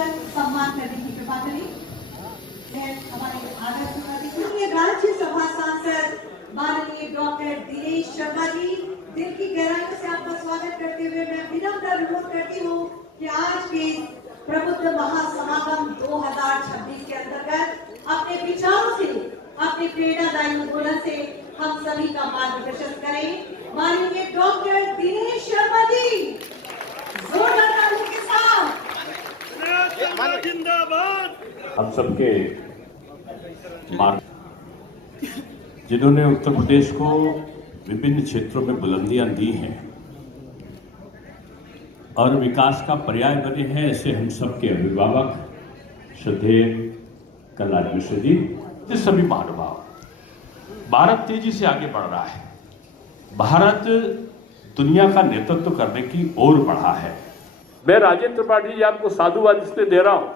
आकर सम्मान करने की कृपा करें। मैं हमारे आदरणीय राज्यसभा सांसद माननीय डॉक्टर दिनेश शर्मा जी, दिल की गहराइयों से आपका स्वागत करते हुए मैं विनम्र अनुरोध करती हूँ कि आज के प्रबुद्ध महासमागम 2026 के अंतर्गत अपने विचारों से, अपने प्रेरणादायी उद्बोधन से हम सभी का मार्गदर्शन करें। माननीय डॉक्टर दिनेश शर्मा जी, जोरदार तालियों के साथ। हम सबके मार्ग, जिन्होंने उत्तर प्रदेश को विभिन्न क्षेत्रों में बुलंदियां दी हैं और विकास का पर्याय बने हैं, ऐसे हम सबके अभिभावक श्रद्धेय कलराज मिश्र जी, ये सभी महानुभाव। भारत तेजी से आगे बढ़ रहा है। भारत दुनिया का नेतृत्व करने की ओर बढ़ा है। मैं राजेंद्र त्रिपाठी जी आपको साधुवाद इसलिए दे रहा हूं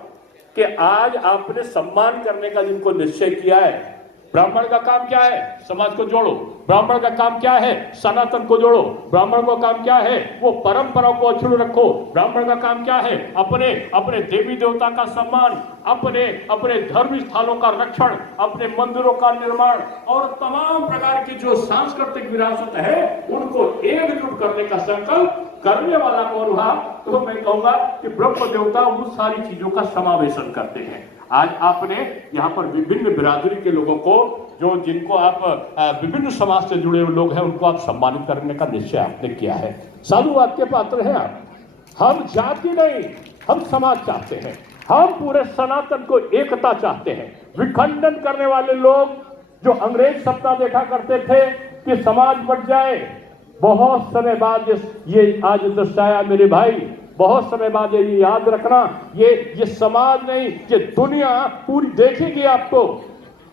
कि आज आपने सम्मान करने का जिनको निश्चय किया है। ब्राह्मण का काम क्या है? समाज को जोड़ो। ब्राह्मण का काम क्या है? सनातन को जोड़ो। ब्राह्मण का काम क्या है? वो परंपरा को अक्षुण्ण रखो। ब्राह्मण का काम क्या है? अपने अपने देवी देवता का सम्मान, अपने अपने धर्म स्थलों का रक्षण, अपने मंदिरों का निर्माण और तमाम प्रकार की जो सांस्कृतिक विरासत है उनको एकजुट करने का संकल्प करने वाला कौन हुआ? तो मैं कहूंगा कि ब्रह्म देवता उन सारी चीजों का समावेशन करते हैं। आज आपने यहाँ पर विभिन्न बिरादरी के लोगों को, जो जिनको आप विभिन्न समाज से जुड़े हुए लोग हैं, उनको आप सम्मानित करने का निश्चय आपने किया है। साधुवाद के पात्र हैं आप। हम जाति नहीं, हम समाज चाहते हैं। हम पूरे सनातन को एकता चाहते हैं। विखंडन करने वाले लोग जो अंग्रेज सपना देखा करते थे कि समाज बट जाए, बहुत समय बाद ये आज दर्शाया मेरे भाई। बहुत समय बाद ये याद रखना, ये समाज नहीं, ये दुनिया पूरी देखेगी आपको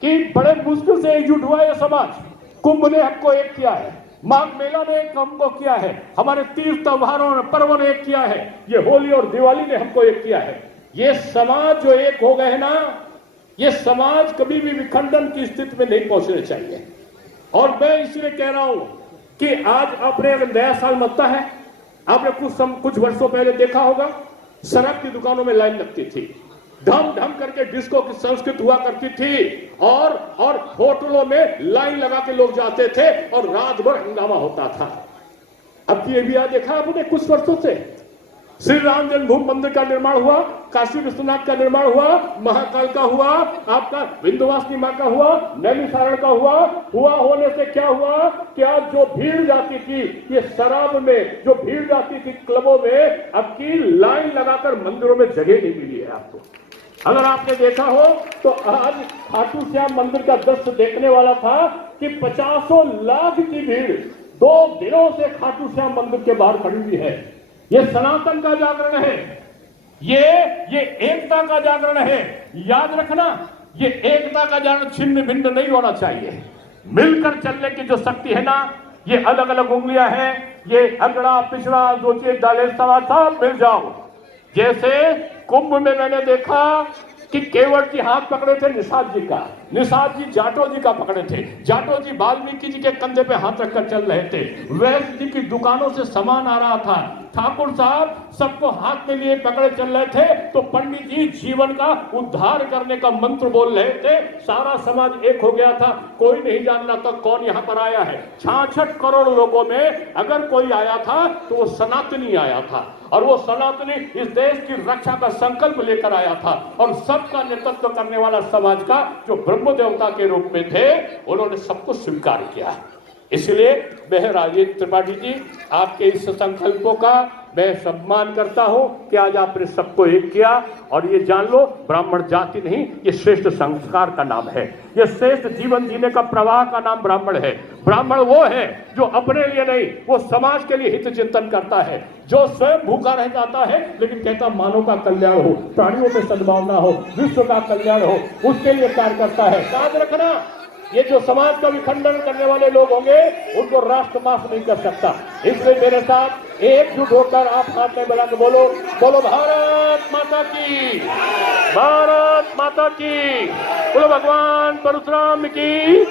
कि बड़े मुश्किल से एकजुट हुआ ये समाज। कुंभ ने हमको एक किया है, माघ मेला ने एक हमको किया है, हमारे तीर्थ त्योहारों ने, पर्वों ने एक किया है, ये होली और दिवाली ने हमको एक किया है। ये समाज जो एक हो गए ना, ये समाज कभी भी विखंडन की स्थिति में नहीं पहुंचने चाहिए। और मैं इसलिए कह रहा हूं कि आज आपने अगर नया साल मत्ता है, आपने कुछ वर्षों पहले देखा होगा, शराब की दुकानों में लाइन लगती थी, ढम ढम करके डिस्को की संस्कृति हुआ करती थी और होटलों में लाइन लगा के लोग जाते थे और रात भर हंगामा होता था। अब ये भी देखा आपने कुछ वर्षों से श्री राम जन्मभूमि मंदिर का निर्माण हुआ, काशी विश्वनाथ का निर्माण हुआ, महाकाल का हुआ, आपका विंध्यवासिनी मां का हुआ, नैमिषारण्य का हुआ होने से क्या हुआ कि आज जो भीड़ जाती थी ये शराब में, जो भीड़ जाती थी क्लबों में, अब की लाइन लगाकर मंदिरों में जगह नहीं मिली है आपको। अगर आपने देखा हो तो आज खाटू श्याम मंदिर का दृश्य देखने वाला था कि 50 लाख की भीड़ 2 दिनों से खाटू श्याम मंदिर के बाहर खड़ी हुई है। ये सनातन का जागरण है, ये एकता का जागरण है। याद रखना, ये एकता का जागरण छिन्न भिन्न नहीं होना चाहिए। मिलकर चलने की जो शक्ति है ना, ये अलग अलग उंगलियां हैं, ये अगड़ा पिछड़ा दोचे डाले समाज सब मिल जाओ। जैसे कुंभ में मैंने देखा कि केवट जी हाथ पकड़े थे निषाद जी का, निषाद जी जाटो जी का पकड़े थे, जाटो जी वाल्मीकि जी के कंधे पे हाथ रखकर चल रहे थे, वैश्य जी की दुकानों से सामान आ रहा था, ठाकुर साहब सबको हाथ में लिए पकड़े चल रहे थे, तो पंडित जी जीवन का उद्धार करने का मंत्र बोल रहे थे। सारा समाज एक हो गया था, कोई नहीं जानना था कौन यहाँ पर आया है। 66 करोड़ लोगों में अगर कोई आया था तो वो सनातनी आया था, और वो सनातनी इस देश की रक्षा का संकल्प लेकर आया था, और सबका नेतृत्व करने वाला समाज का जो ब्रह्म देवता के रूप में थे, उन्होंने सबको स्वीकार किया। इसलिए मैं राजेंद्र त्रिपाठी जी आपके इस संकल्पों का मैं सम्मान करता हूं कि आज आपने सबको एक किया। और ये जान लो, ब्राह्मण जाति नहीं, ये श्रेष्ठ संस्कार का नाम है, ये श्रेष्ठ जीवन जीने का प्रवाह का नाम ब्राह्मण है। ब्राह्मण वो है जो अपने लिए नहीं, वो समाज के लिए हित चिंतन करता है, जो स्वयं भूखा रह जाता है लेकिन कहता मानव का कल्याण हो, प्राणियों में सद्भावना हो, विश्व का कल्याण हो, उसके लिए कार्य करता है। याद रखना, ये जो समाज का विखंडन करने वाले लोग होंगे उनको राष्ट्र माफ नहीं कर सकता। इसलिए मेरे साथ एकजुट होकर आप हाथ में मिला के बोलो, बोलो भारत माता की, भारत माता की, बोलो भगवान परशुराम की।